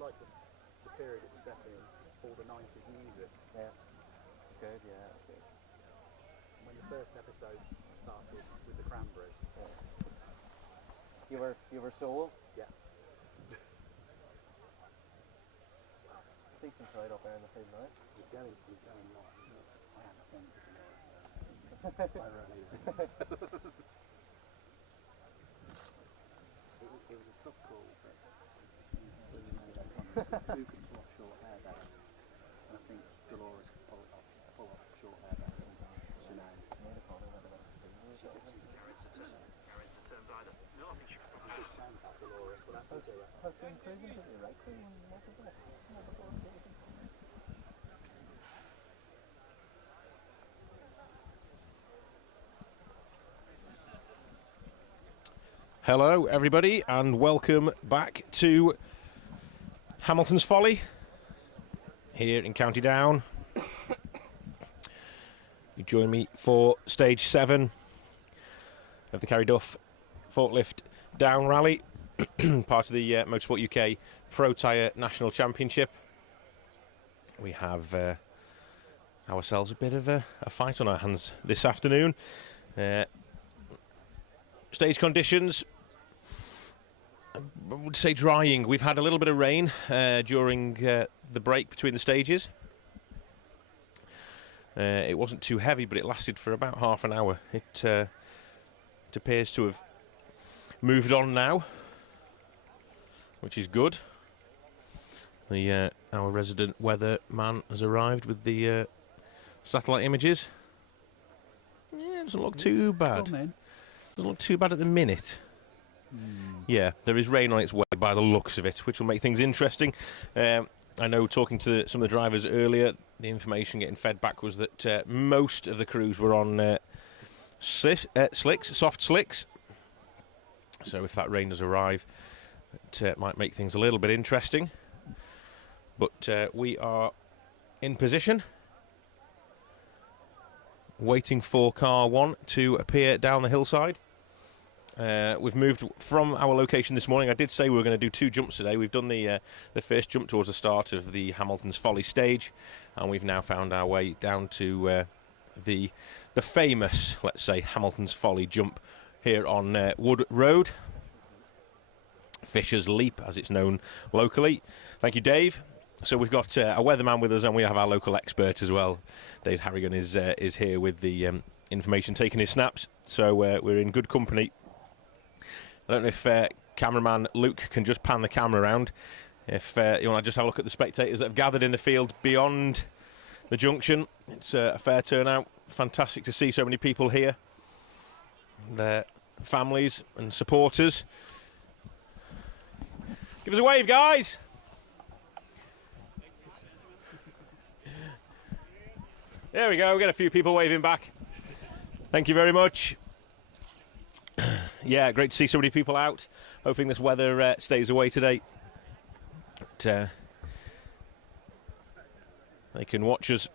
like the period it was set in, all the 90s music. Yeah. Good, yeah, good. When the first episode started with the Cranberries. Yeah. You were sole? Yeah. Decent crowd up there in the field now. He's going nuts. I have a thing for I really do. It was a tough call, but when you made that comment, who can pull off short hair better? And I think Dolores can pull off short hair better than Sinead. Carrots in terms either. No, I think she was I'm just saying about Dolores, what happened to her? Has been prison to the right thing and what is that? Hello everybody and welcome back to Hamilton's Folly here in County Down. You join me for stage 7 of the Carry Duff Forklift Down Rally, part of the Motorsport UK Pro Tyre National Championship. We have ourselves a bit of a fight on our hands this afternoon. Stage conditions, I would say drying. We've had a little bit of rain during the break between the stages. It wasn't too heavy, but it lasted for about half an hour. It appears to have moved on now, which is good. Our resident weather man has arrived with the satellite images. Yeah, it doesn't look too bad. Doesn't look too bad at the minute. Yeah, there is rain on its way by the looks of it, which will make things interesting. I know talking to some of the drivers earlier, the information getting fed back was that most of the crews were on slicks, soft slicks. So if that rain does arrive, it might make things a little bit interesting. But we are in position, waiting for car 1 to appear down the hillside. We've moved from our location this morning. I did say we were going to do 2 jumps today. We've done the first jump towards the start of the Hamilton's Folly stage, and we've now found our way down to the famous, let's say, Hamilton's Folly jump here on Wood Road. Fisher's Leap, as it's known locally. Thank you, Dave. So we've got a weatherman with us, and we have our local expert as well. Dave Harrigan is here with the information, taking his snaps. So we're in good company. I don't know if cameraman Luke can just pan the camera around. If you want to just have a look at the spectators that have gathered in the field beyond the junction. It's a fair turnout. Fantastic to see so many people here. Their families and supporters. Give us a wave, guys. There we go, we get a few people waving back. Thank you very much. Yeah, great to see so many people out. Hoping this weather stays away today. But, they can watch us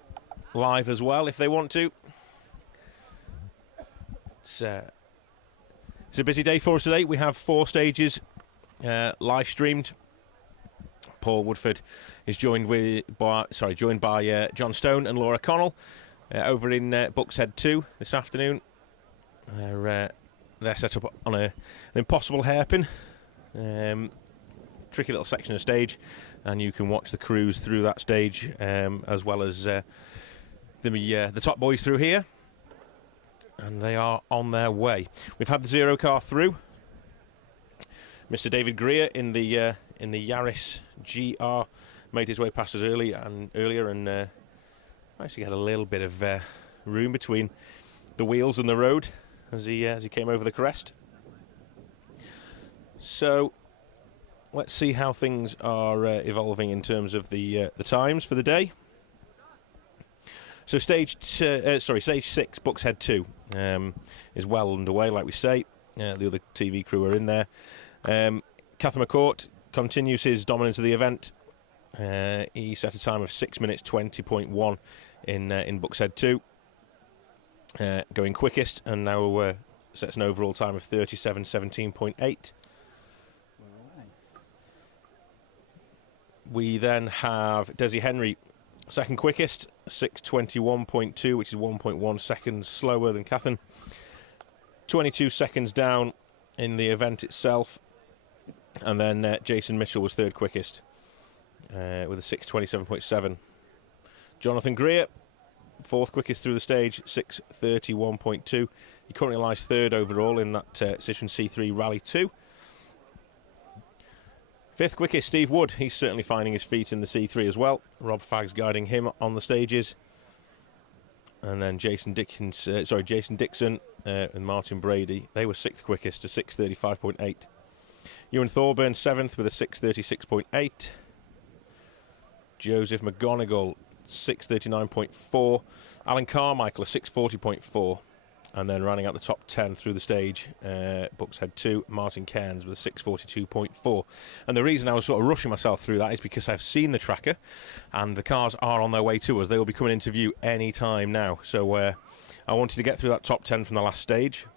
live as well if they want to. It's a busy day for us today. We have 4 stages live streamed. Paul Woodford is joined by John Stone and Laura Connell over in Buckshead 2 this afternoon. They're set up on an impossible hairpin, tricky little section of stage, and you can watch the crews through that stage as well as the top boys through here, and they are on their way. We've had the 0 car through. Mr. David Greer in the Yaris GR made his way past us earlier and actually had a little bit of room between the wheels and the road as he came over the crest. So let's see how things are evolving in terms of the times for the day. So stage 6, Buckshead 2, is well underway, like we say. The other TV crew are in there. Catherine McCourt continues his dominance of the event. He set a time of 6 minutes 20.1 in Buckshead 2, going quickest, and now sets an overall time of 37.17.8. We then have Desi Henry, second quickest, 6:21.2, which is 1.1 seconds slower than Catherine. 22 seconds down in the event itself. And then Jason Mitchell was third quickest with a 6:27.7. Jonathan Greer, fourth quickest through the stage, 6:31.2. He currently lies third overall in that Citroen C3 Rally 2. Fifth quickest, Steve Wood. He's certainly finding his feet in the C3 as well. Rob Faggs guiding him on the stages. And then Jason Dixon and Martin Brady. They were sixth quickest to 6:35.8. Ewan Thorburn, seventh with a 6:36.8. Joseph McGonigal, 6:39.4. Alan Carmichael, a 6:40.4. And then running out the top 10 through the stage, Buckshead 2, Martin Cairns with a 6:42.4. And the reason I was sort of rushing myself through that is because I've seen the tracker and the cars are on their way to us. They will be coming into view any time now. So I wanted to get through that top 10 from the last stage.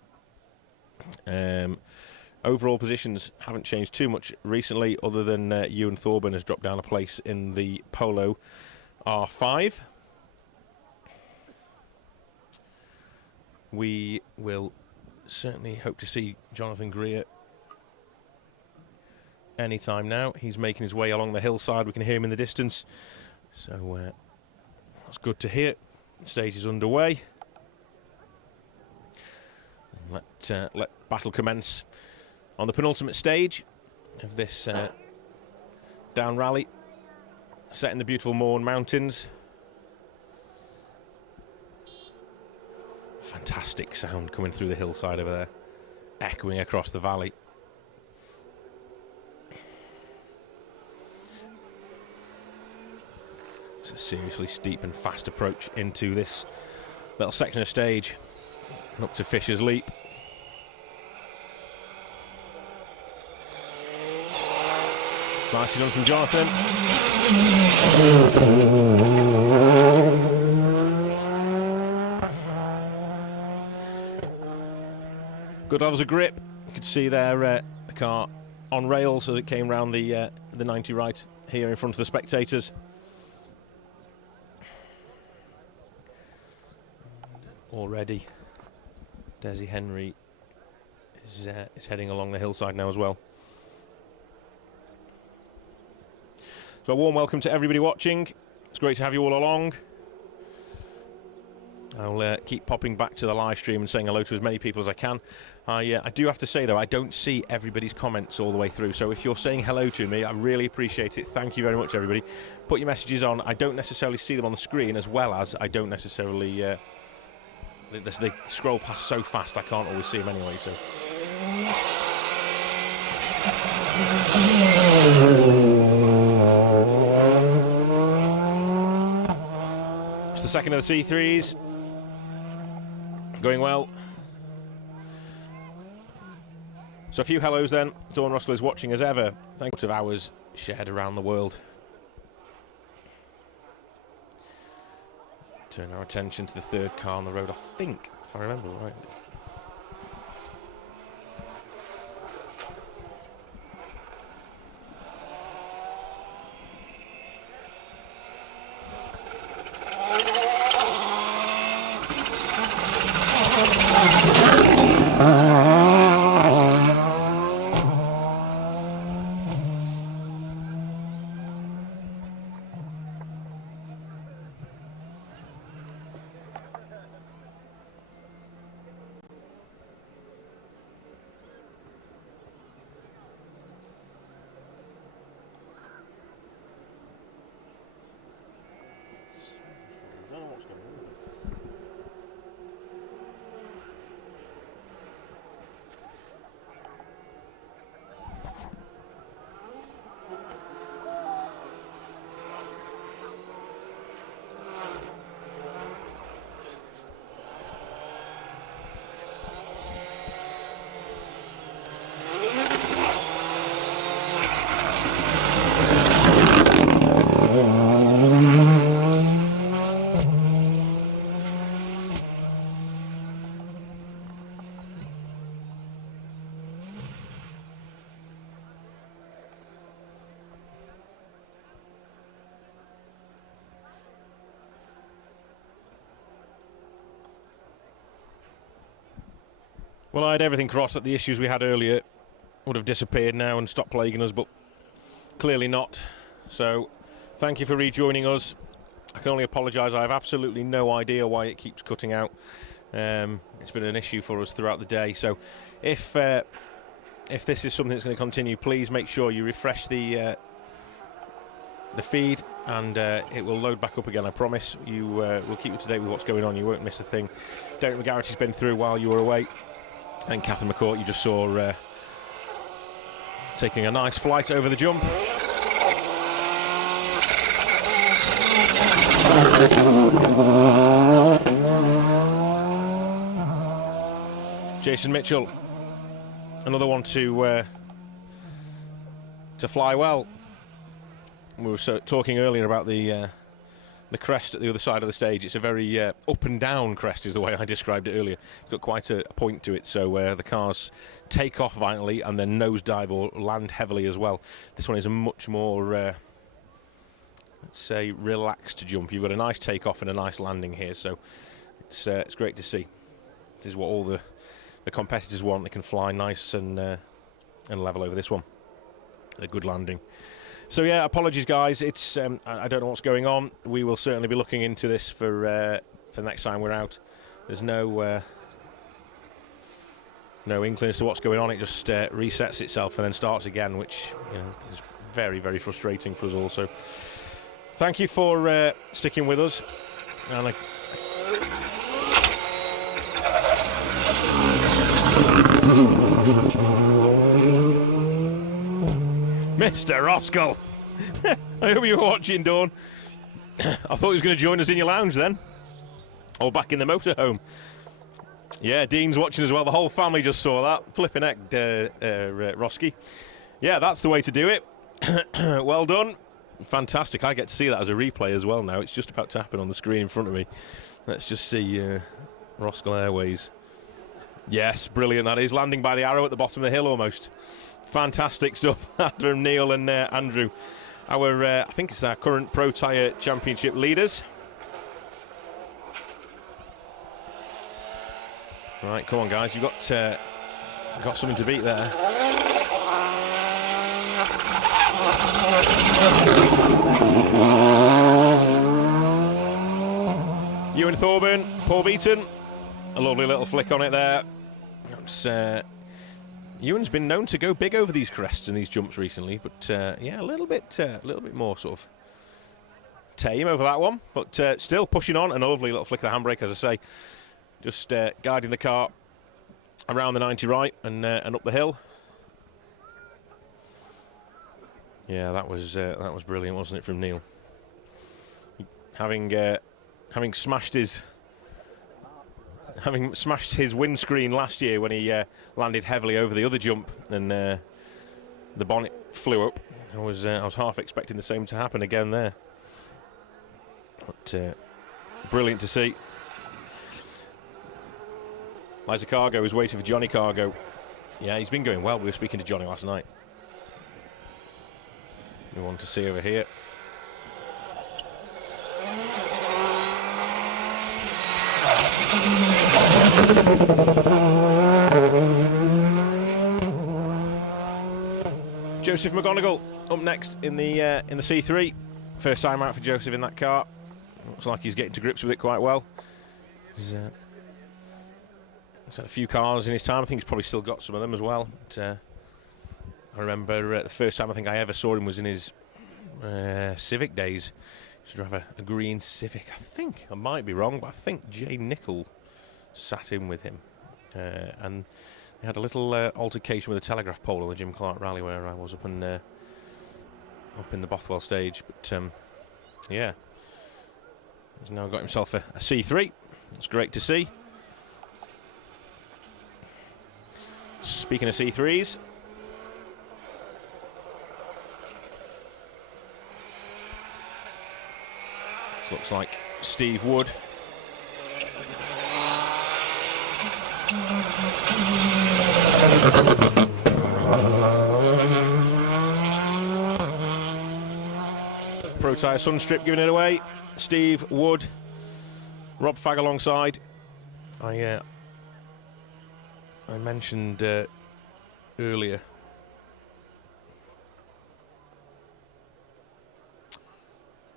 Overall positions haven't changed too much recently, other than Ewan Thorburn has dropped down a place in the Polo R5. We will certainly hope to see Jonathan Greer any time now. He's making his way along the hillside. We can hear him in the distance. So that's good to hear. The stage is underway. Let battle commence on the penultimate stage of this down rally, set in the beautiful Mourne Mountains. Fantastic sound coming through the hillside over there, echoing across the valley. It's a seriously steep and fast approach into this little section of stage, and up to Fisher's Leap. Nicely done from Jonathan. Good levels of grip. You could see there the car on rails as it came round the 90 right here in front of the spectators. Already, Desi Henry is heading along the hillside now as well. So a warm welcome to everybody watching. It's great to have you all along. I'll keep popping back to the live stream and saying hello to as many people as I can. I do have to say, though, I don't see everybody's comments all the way through. So if you're saying hello to me, I really appreciate it. Thank you very much, everybody. Put your messages on. I don't necessarily see them on the screen, as well as I don't necessarily... they scroll past so fast I can't always see them anyway, so... It's the second of the C3s. Going well. So a few hellos then. Dawn Russell is watching as ever. Thanks of hours shared around the world. Turn our attention to the third car on the road, I think, if I remember right. Well, I had everything crossed that the issues we had earlier would have disappeared now and stopped plaguing us, but clearly not. So, thank you for rejoining us. I can only apologise. I have absolutely no idea why it keeps cutting out. It's been an issue for us throughout the day. So, if this is something that's going to continue, please make sure you refresh the feed, and it will load back up again. I promise. You will keep you up to date with what's going on. You won't miss a thing. Derek McGarrity's been through while you were away, and Catherine McCourt, you just saw taking a nice flight over the jump. Jason Mitchell, another one to fly well. We were talking earlier about the crest at the other side of the stage. It's a very up and down crest, is the way I described it earlier. It's got quite a point to it, so the cars take off violently and then nosedive or land heavily as well. This one is a much more, let's say, relaxed jump. You've got a nice takeoff and a nice landing here, so it's great to see. This is what all the competitors want. They can fly nice and level over this one. A good landing. So yeah, apologies guys. It's I don't know what's going on. We will certainly be looking into this for the next time we're out. There's no inkling as to what's going on. It just resets itself and then starts again, which is very, very frustrating for us all. So thank you for sticking with us. And Mr. Roskell. I hope you were watching, Dawn. I thought he was going to join us in your lounge then. Or back in the motorhome. Yeah, Dean's watching as well. The whole family just saw that. Flipping heck, Roski. Yeah, that's the way to do it. Well done. Fantastic. I get to see that as a replay as well now. It's just about to happen on the screen in front of me. Let's just see Roskell Airways. Yes, brilliant that is. Landing by the arrow at the bottom of the hill almost. Fantastic stuff from Neil and Andrew. I think it's our current Pro Tyre Championship leaders. Right, come on guys, you've got something to beat there. Ewan Thorburn, Paul Beaton, a lovely little flick on it there. That's, Ewan's been known to go big over these crests and these jumps recently, but yeah, a little bit more sort of tame over that one, but still pushing on, and a lovely little flick of the handbrake, as I say, just guiding the car around the 90 right and up the hill. Yeah, that was brilliant, wasn't it, from Neil? Having smashed his windscreen last year when he landed heavily over the other jump and the bonnet flew up. I was half expecting the same to happen again there. But brilliant to see. Liza Cargo is waiting for Johnny Cargo. Yeah, he's been going well. We were speaking to Johnny last night. We want to see over here. Joseph McGonigal up next in the C3. First time out for Joseph in that car. Looks like he's getting to grips with it quite well. He's had a few cars in his time. I think he's probably still got some of them as well. But, I remember the first time I think I ever saw him was in his Civic days. He used to drive a green Civic. I think, I might be wrong, but I think Jay Nichol sat in with him. And they had a little altercation with a telegraph pole on the Jim Clark rally where I was up in the Bothwell stage. But yeah, he's now got himself a C3. It's great to see. Speaking of C3s, this looks like Steve Wood. Pro Tyre Sunstrip giving it away. Steve Wood, Rob Fagg alongside. I I mentioned earlier.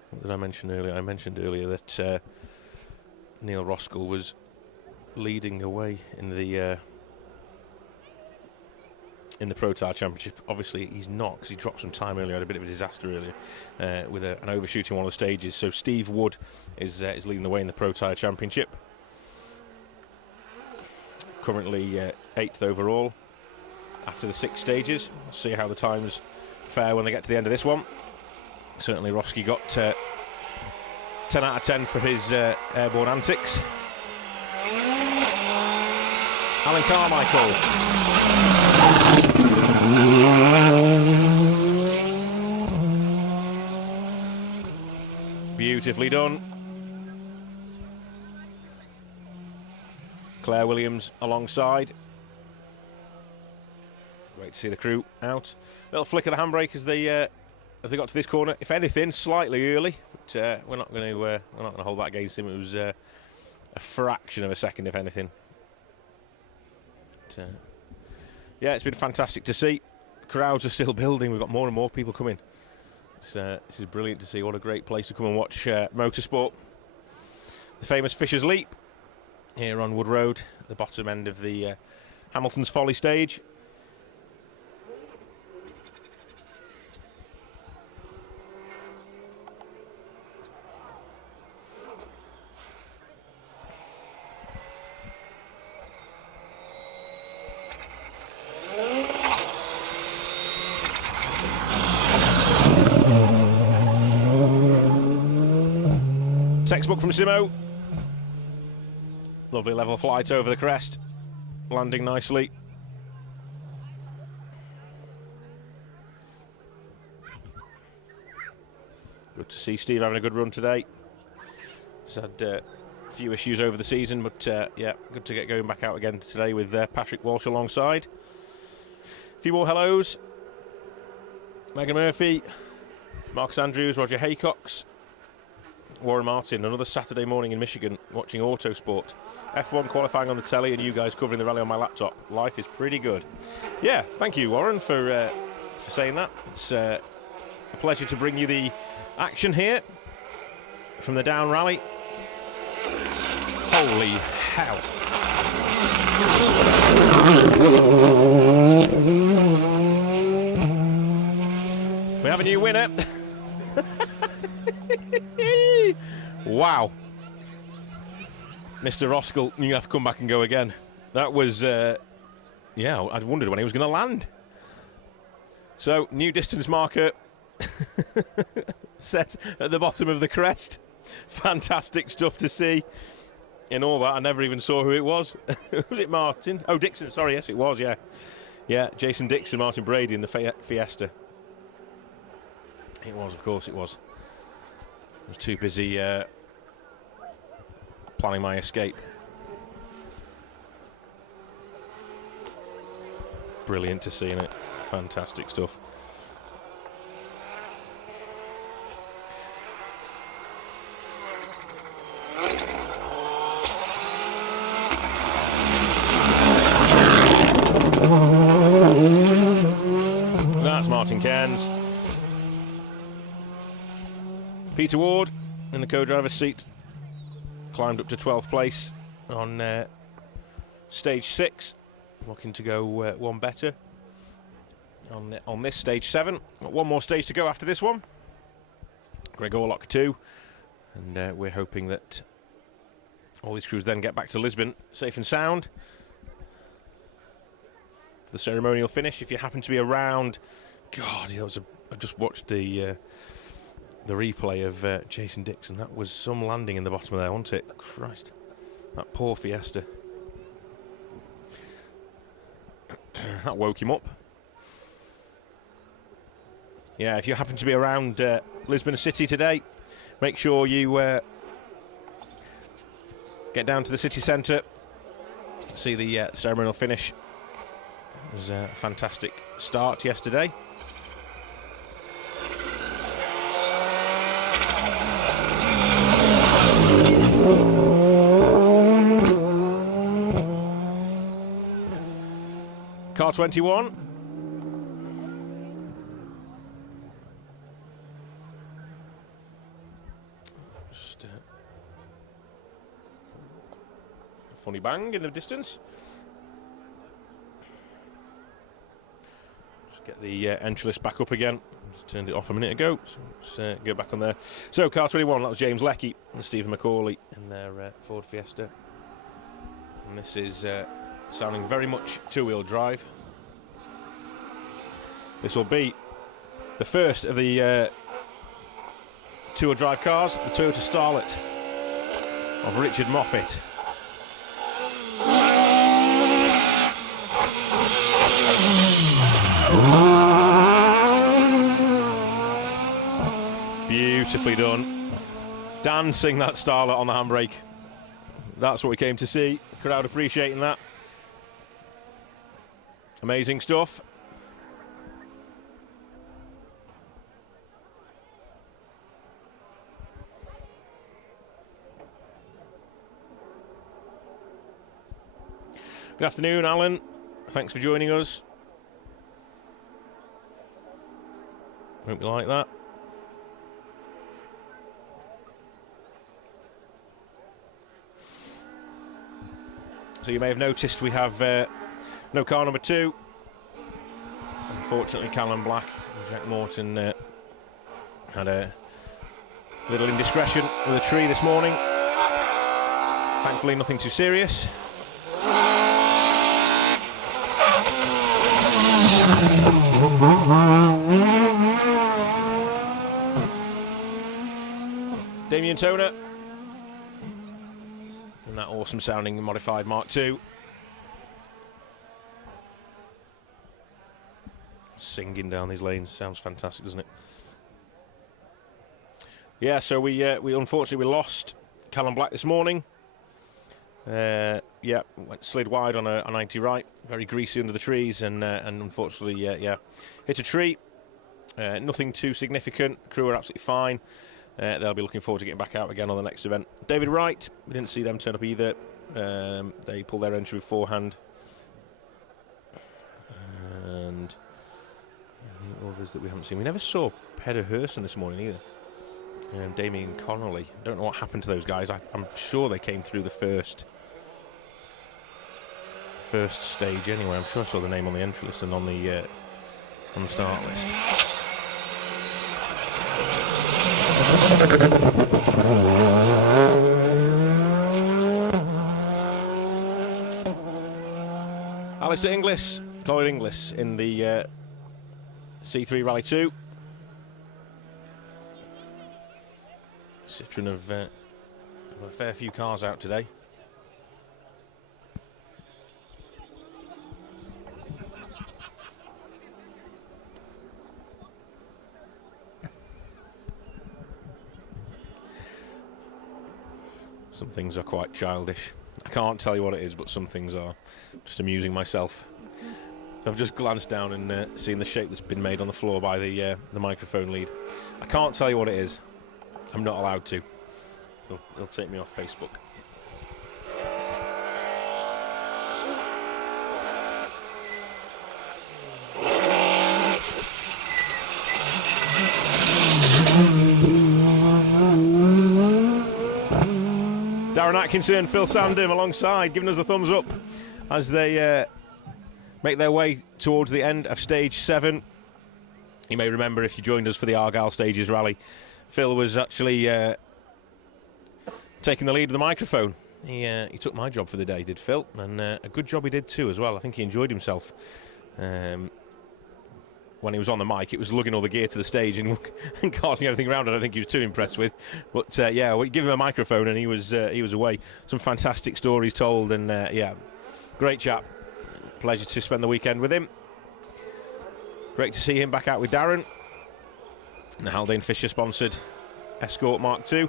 What did I mention earlier? I mentioned earlier that Neil Roskell was leading away in the Pro Tire Championship. Obviously, he's not, because he dropped some time earlier. Had a bit of a disaster earlier with an overshooting one of the stages. So Steve Wood is leading the way in the Pro Tire Championship. Currently 8th overall after the 6 stages. We'll see how the times fare when they get to the end of this one. Certainly Roski got 10 out of 10 for his airborne antics. Alan Carmichael. Beautifully done. Claire Williams alongside. Great to see the crew out. Little flick of the handbrake as they got to this corner. If anything, slightly early, but we're not going to hold that against him. It was a fraction of a second, if anything. But, yeah, it's been fantastic to see. The crowds are still building. We've got more and more people coming. This is brilliant to see. What a great place to come and watch motorsport. The famous Fisher's Leap here on Wood Road, at the bottom end of the Hamilton's Folly stage. Textbook from Simo. Lovely level flight over the crest. Landing nicely. Good to see Steve having a good run today. He's had a few issues over the season, but yeah, good to get going back out again today with Patrick Walsh alongside. A few more hellos. Megan Murphy, Marcus Andrews, Roger Haycox, Warren Martin. Another Saturday morning in Michigan watching Autosport. F1 qualifying on the telly and you guys covering the rally on my laptop. Life is pretty good. Yeah, thank you, Warren, for saying that. It's a pleasure to bring you the action here from the down rally. Holy hell. We have a new winner. Wow. Mr. Roskell, you have to come back and go again. That was, yeah, I'd wondered when he was going to land. So, new distance marker set at the bottom of the crest. Fantastic stuff to see. In all that, I never even saw who it was. Was it Martin? Oh, Dixon, sorry, yes, it was, yeah. Yeah, Jason Dixon, Martin Brady in the Fiesta. It was, of course it was. I was too busy planning my escape. Brilliant to see, innit? Fantastic stuff. That's Martin Cairns. Peter Ward in the co-driver's seat climbed up to 12th place on stage 6, looking to go one better on this stage 7. Got one more stage to go after this one. Greg Orlock 2, and we're hoping that all these crews then get back to Lisbon safe and sound for the ceremonial finish. If you happen to be around, God, I just watched the replay of Jason Dixon. That was some landing in the bottom of there, wasn't it? Christ, that poor Fiesta. That woke him up. Yeah, if you happen to be around Lisbon City today, make sure you get down to the city centre, see the ceremonial finish. It was a fantastic start yesterday. Car 21. Just funny bang in the distance. Just get the entry list back up again. Just turned it off a minute ago. So let's go back on there. So car 21, that was James Leckie and Stephen McCauley in their Ford Fiesta. And this is sounding very much two-wheel drive. This will be the first of the two-wheel drive cars, the Toyota Starlet of Richard Moffat. Beautifully done. Dancing that Starlet on the handbrake. That's what we came to see. Crowd appreciating that. Amazing stuff. Good afternoon, Alan. Thanks for joining us. Hope you like that. So you may have noticed we have no car number 2. Unfortunately, Callum Black and Jack Morton had a little indiscretion with a tree this morning. Thankfully, nothing too serious. Damien Toner and that awesome sounding modified Mark II. Singing down these lanes sounds fantastic, doesn't it? Yeah, so we unfortunately lost Callum Black this morning. Yeah, slid wide on a 90 right, very greasy under the trees, and unfortunately, yeah, hit a tree. Nothing too significant. Crew are absolutely fine. They'll be looking forward to getting back out again on the next event. David Wright, we didn't see them turn up either. They pulled their entry beforehand. And the others that we haven't seen. We never saw Peder Hurson this morning either. Damien Connolly. Don't know what happened to those guys. I'm sure they came through the first stage anyway. I'm sure I saw the name on the entry list and on the start list. Alistair Inglis, Colin Inglis in the C3 Rally 2. Citroen have got a fair few cars out today. Some things are quite childish. I can't tell you what it is, but some things are. Just amusing myself. I've just glanced down and seen the shape that's been made on the floor by the microphone lead. I can't tell you what it is. I'm not allowed to. They'll take me off Facebook. Darren Atkinson, Phil Sandham alongside, giving us a thumbs up as they make their way towards the end of stage 7. You may remember if you joined us for the Argyle Stages Rally, Phil was actually taking the lead of the microphone. He took my job for the day, did Phil, and a good job he did too as well. I think he enjoyed himself. When he was on the mic, it was lugging all the gear to the stage and carting everything around. I don't think he was too impressed with. But yeah, we give him a microphone and he was away. Some fantastic stories told, and yeah, great chap. Pleasure to spend the weekend with him. Great to see him back out with Darren. And the Haldane Fisher sponsored Escort Mark II.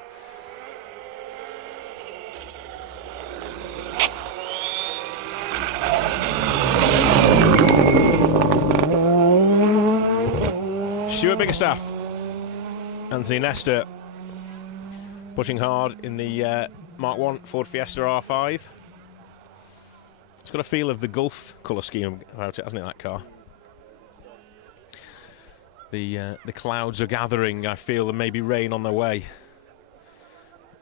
Stuart Biggerstaff, Anthony Nestor pushing hard in the Mark I Ford Fiesta R5. It's got a feel of the Gulf colour scheme about it, hasn't it, that car? The clouds are gathering. I feel there may be rain on their way.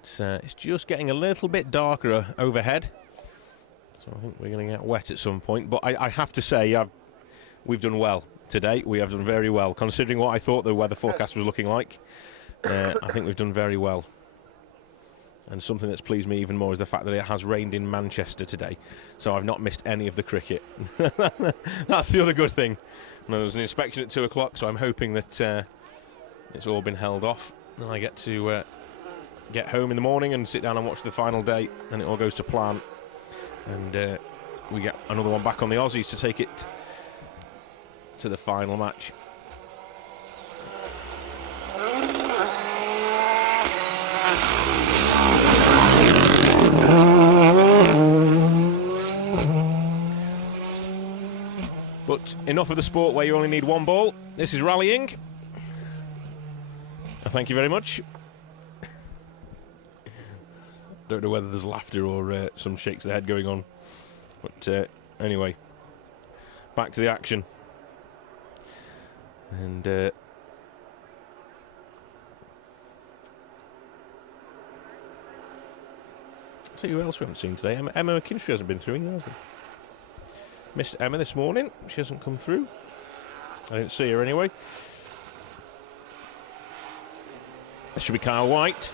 It's just getting a little bit darker overhead. So I think we're going to get wet at some point. But I have to say, we've done well today. We have done very well. Considering what I thought the weather forecast was looking like, I think we've done very well. And something that's pleased me even more is the fact that it has rained in Manchester today. So I've not missed any of the cricket. That's the other good thing. And there was an inspection at 2 o'clock, so I'm hoping that it's all been held off. And I get to get home in the morning and sit down and watch the final day, and it all goes to plan. And we get another one back on the Aussies to take it to the final match. But enough of the sport where you only need one ball. This is rallying. Thank you very much. Don't know whether there's laughter or some shakes of the head going on. But anyway, back to the action. And I'll tell you who else we haven't seen today. Emma McKinstry hasn't been through either, has she? Missed Emma this morning. She hasn't come through. I didn't see her anyway. This should be Kyle White.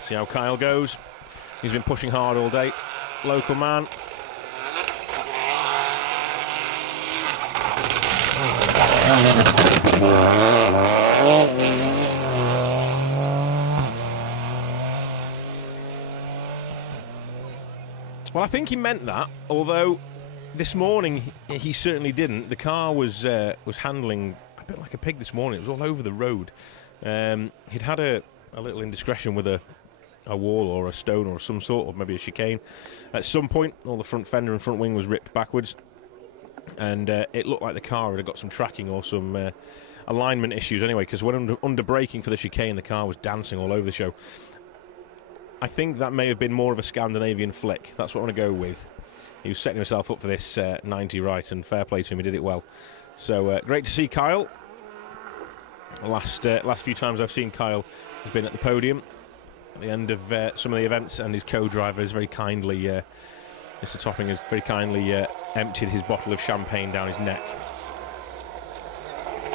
See how Kyle goes. He's been pushing hard all day. Local man. Well, I think he meant that, although this morning he certainly didn't. The car was handling a bit like a pig this morning. It was all over the road. He'd had a little indiscretion with a wall or a stone or some sort, or maybe a chicane. At some point, all the front fender and front wing was ripped backwards, and it looked like the car had got some tracking or some alignment issues anyway, because when under braking for the chicane, the car was dancing all over the show. I think that may have been more of a Scandinavian flick. That's what I want to go with. He was setting himself up for this 90 right, and fair play to him, he did it well. So great to see Kyle. Last few times I've seen Kyle has been at the podium at the end of some of the events, and his co-driver has very kindly, Mr. Topping has very kindly emptied his bottle of champagne down his neck.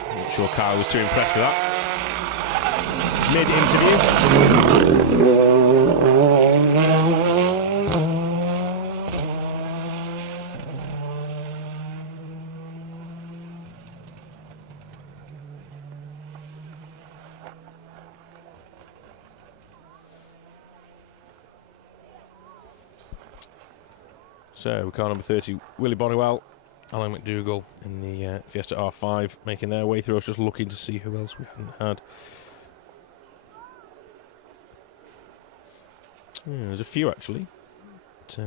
I'm not sure Kyle was too impressed with that. Mid-interview. So, car number 30, Willie Bonniwell, Alan McDougall in the Fiesta R5, making their way through. I was just looking to see who else we hadn't had. Yeah, there's a few actually. But,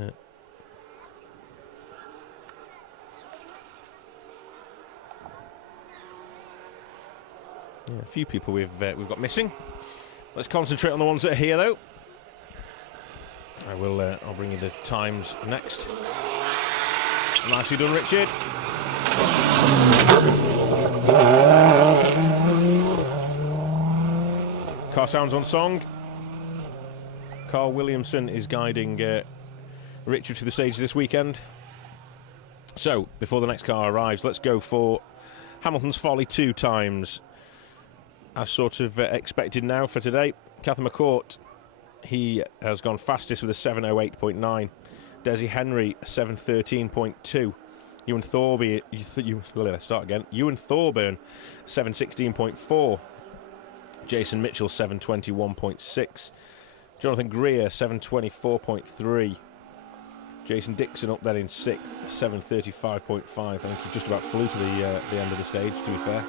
yeah, a few people we've got missing. Let's concentrate on the ones that are here, though. I'll bring you the times next. Nicely done, Richard. Car sounds on song. Carl Williamson is guiding Richard to the stage this weekend. So, before the next car arrives, let's go for Hamilton's Folly 2 times. As sort of expected now for today. Catherine McCourt, he has gone fastest with a 7:08.9. Desi Henry, 7:13.2. Ewan Thorburn, Ewan Thorburn, 7:16.4. Jason Mitchell, 7:21.6. Jonathan Greer, 7:24.3. Jason Dixon up there in 6th, 7:35.5. I think he just about flew to the end of the stage, to be fair.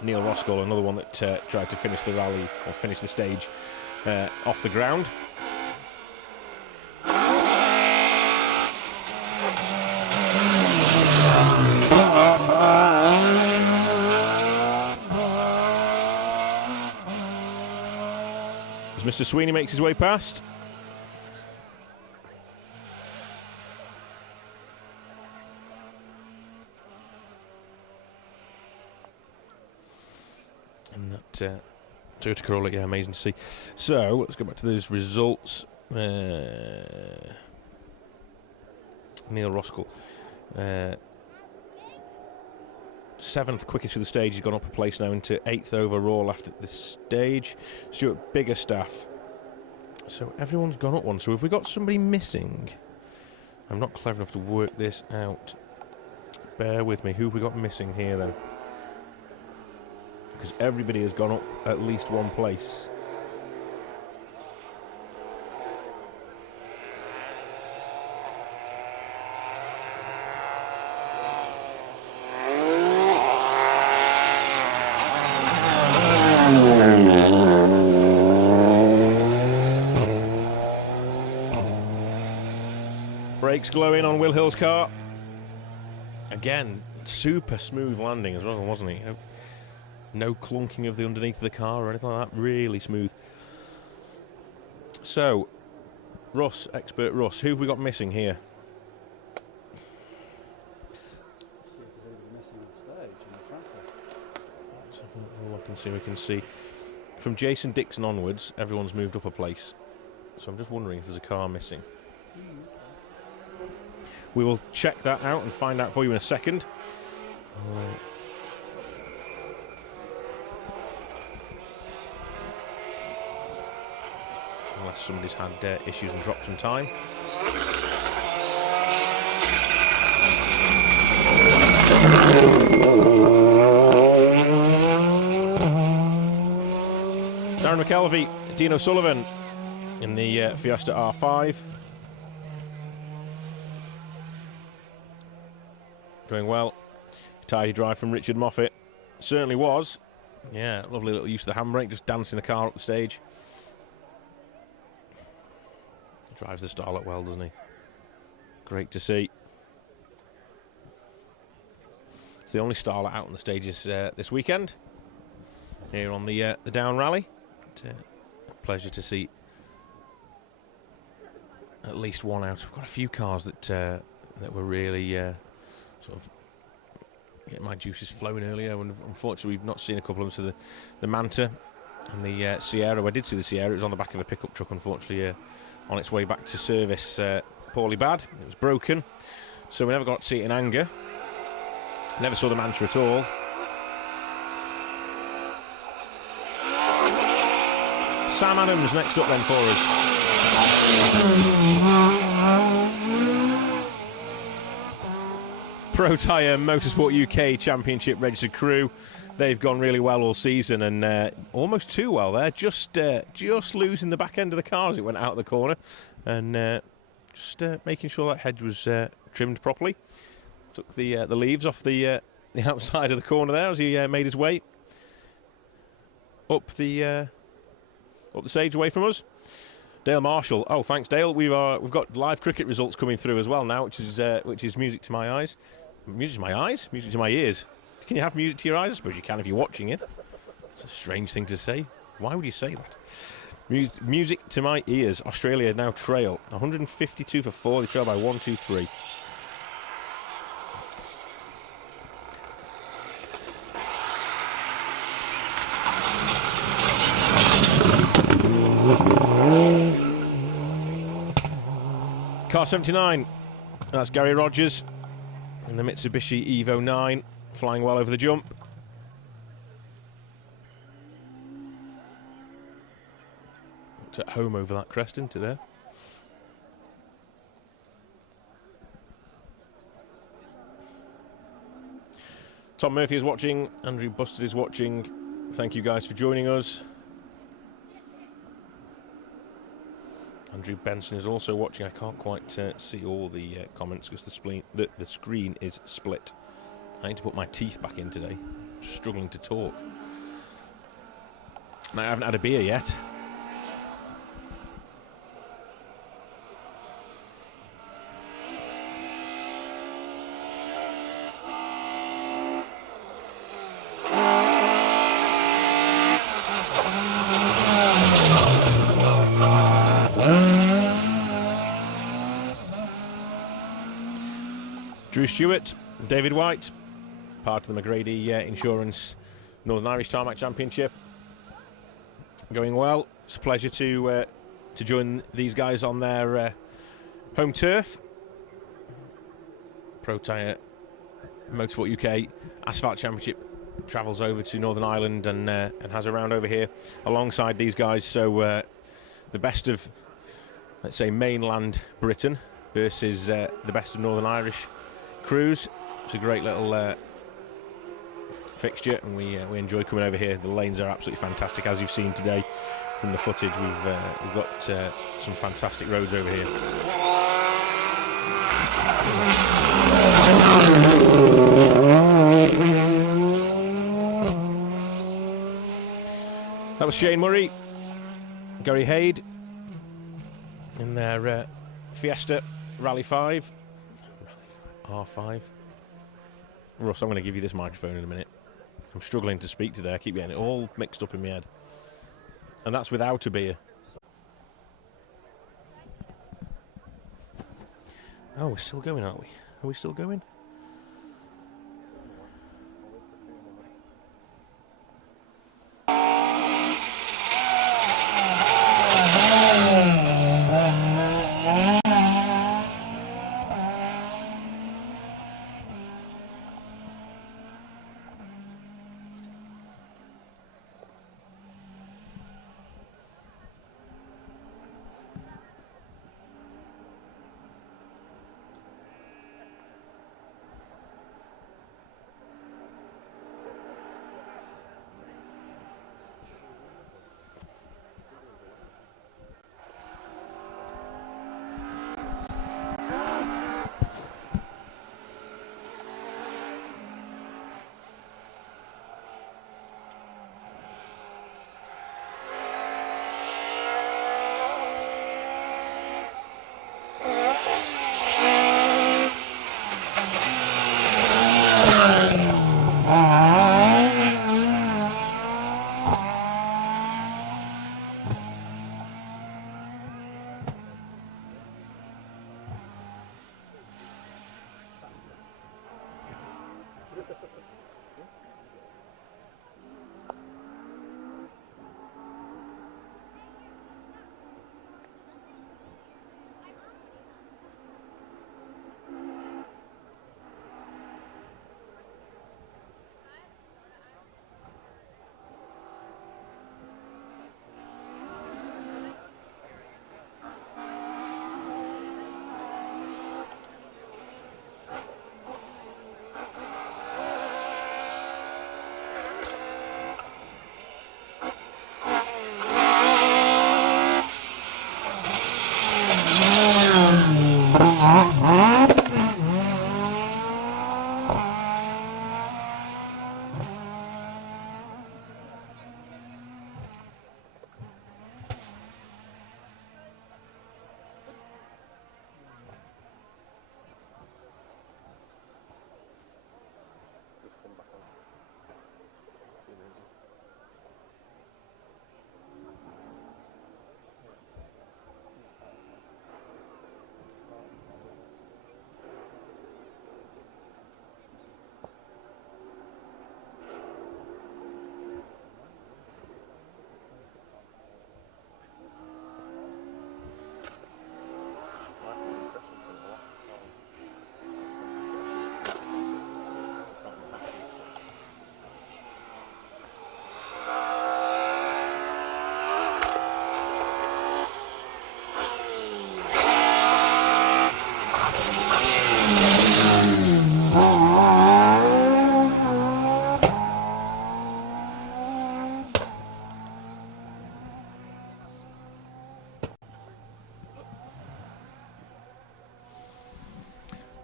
Neil Roskell, another one that tried to finish the rally, or finish the stage, off the ground. As Mr. Sweeney makes his way past, in that Toyota Corolla. Yeah, amazing to see. So let's go back to those results. Neil Roskell, 7th quickest through the stage. He's gone up a place now into 8th overall after this stage. Stuart Biggerstaff. So everyone's gone up one. So have we got somebody missing? I'm not clever enough to work this out. Bear with me. Who have we got missing here, though? Because everybody has gone up at least one place. Brakes glowing on Will Hill's car. Again, super smooth landing as well, wasn't he? No clunking of the underneath of the car or anything like that. Really smooth. So, Russ, expert Russ, who have we got missing here? See if there's anybody missing on stage in the traffic. Let's have a look and see. We can see from Jason Dixon onwards, everyone's moved up a place. So I'm just wondering if there's a car missing. We will check that out and find out for you in a second. Unless somebody's had issues and dropped some time. Darren McKelvey, Dean O'Sullivan in the Fiesta R5. Going well. Tidy drive from Richard Moffat. Certainly was. Yeah, lovely little use of the handbrake, just dancing the car up the stage. Drives the Starlet well, doesn't he? Great to see. It's the only Starlet out on the stages this weekend. Here on the Down Rally. A pleasure to see at least one out. We've got a few cars that were really sort of getting my juices flowing earlier, and unfortunately we've not seen a couple of them. So the Manta and the Sierra. I did see the Sierra. It was on the back of a pickup truck, unfortunately, on its way back to service, poorly bad. It was broken, so we never got to see it in anger. Never saw the Manta at all. Sam Adams next up then for us. Pro Tyre Motorsport UK Championship registered crew. They've gone really well all season, and almost too well there. Just losing the back end of the car as it went out of the corner, and just making sure that hedge was trimmed properly. Took the leaves off the outside of the corner there as he made his way up the stage away from us. Dale Marshall. Oh, thanks, Dale. We've got live cricket results coming through as well now, which is music to my eyes. Music to my eyes? Music to my ears. Can you have music to your eyes? I suppose you can if you're watching it. It's a strange thing to say. Why would you say that? Music to my ears. Australia now trail. 152 for 4. They trail by 1, 2, 3. Car 79, that's Gary Rogers in the Mitsubishi Evo 9, flying well over the jump. Looked at home over that crest, isn't it there? Tom Murphy is watching, Andrew Bustard is watching. Thank you guys for joining us. Andrew Benson is also watching. I can't quite see all the comments because the screen is split. I need to put my teeth back in today. Struggling to talk. Now, I haven't had a beer yet. Drew Stewart, David White, part of the McGrady Insurance Northern Irish Tarmac Championship. Going well. It's a pleasure to join these guys on their home turf. Pro Tyre Motorsport UK Asphalt Championship travels over to Northern Ireland and has a round over here alongside these guys. So the best of, let's say, mainland Britain versus the best of Northern Irish crews. It's a great little fixture, and we enjoy coming over here. The lanes are absolutely fantastic, as you've seen today from the footage. We've got some fantastic roads over here. That was Shane Murray, Gary Haid in their Fiesta Rally 5 R5. Russ, I'm going to give you this microphone in a minute. I'm struggling to speak today. I keep getting it all mixed up in my head. And that's without a beer. Oh, we're still going, aren't we? Are we still going?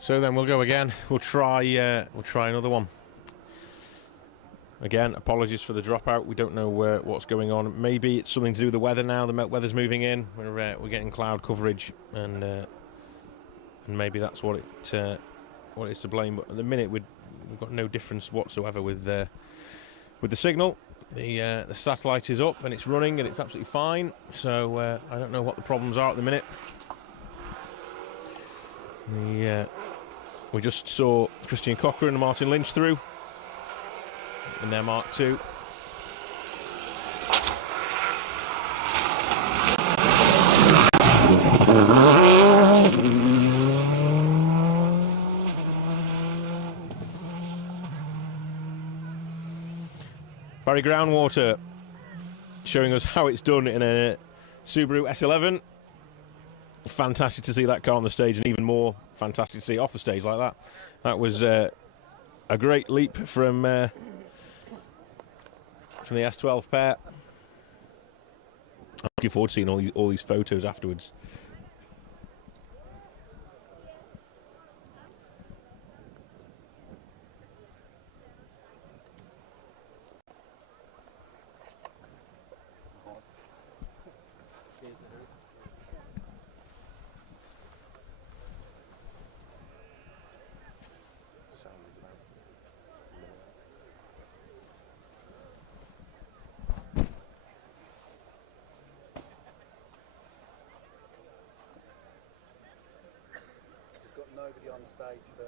So then we'll go again. We'll try another one. Again, apologies for the dropout. We don't know what's going on. Maybe it's something to do with the weather now. The weather's moving in. We're getting cloud coverage, and maybe that's what it is to blame. But at the minute, we've got no difference whatsoever with the signal. The satellite is up and it's running and it's absolutely fine. So I don't know what the problems are at the minute. We just saw Christian Cochran and Martin Lynch through. in their Mark II. Barry Groundwater showing us how it's done in a Subaru S11. Fantastic to see that car on the stage, and even more fantastic to see it off the stage like that. That was a great leap from the S12 pair. I'm looking forward to seeing all these photos afterwards. We've got nobody on stage, Phil.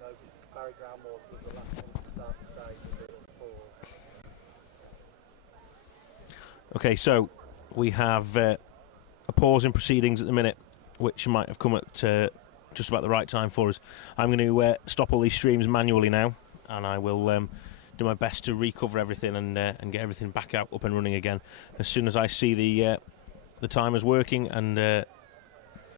Nobody. Barry Groundwater was the last one to start the stage and do it before. Okay, so we have a pause in proceedings at the minute, which might have come at just about the right time for us. I'm going to stop all these streams manually now, and I will do my best to recover everything and get everything back up and running again as soon as I see the timers working and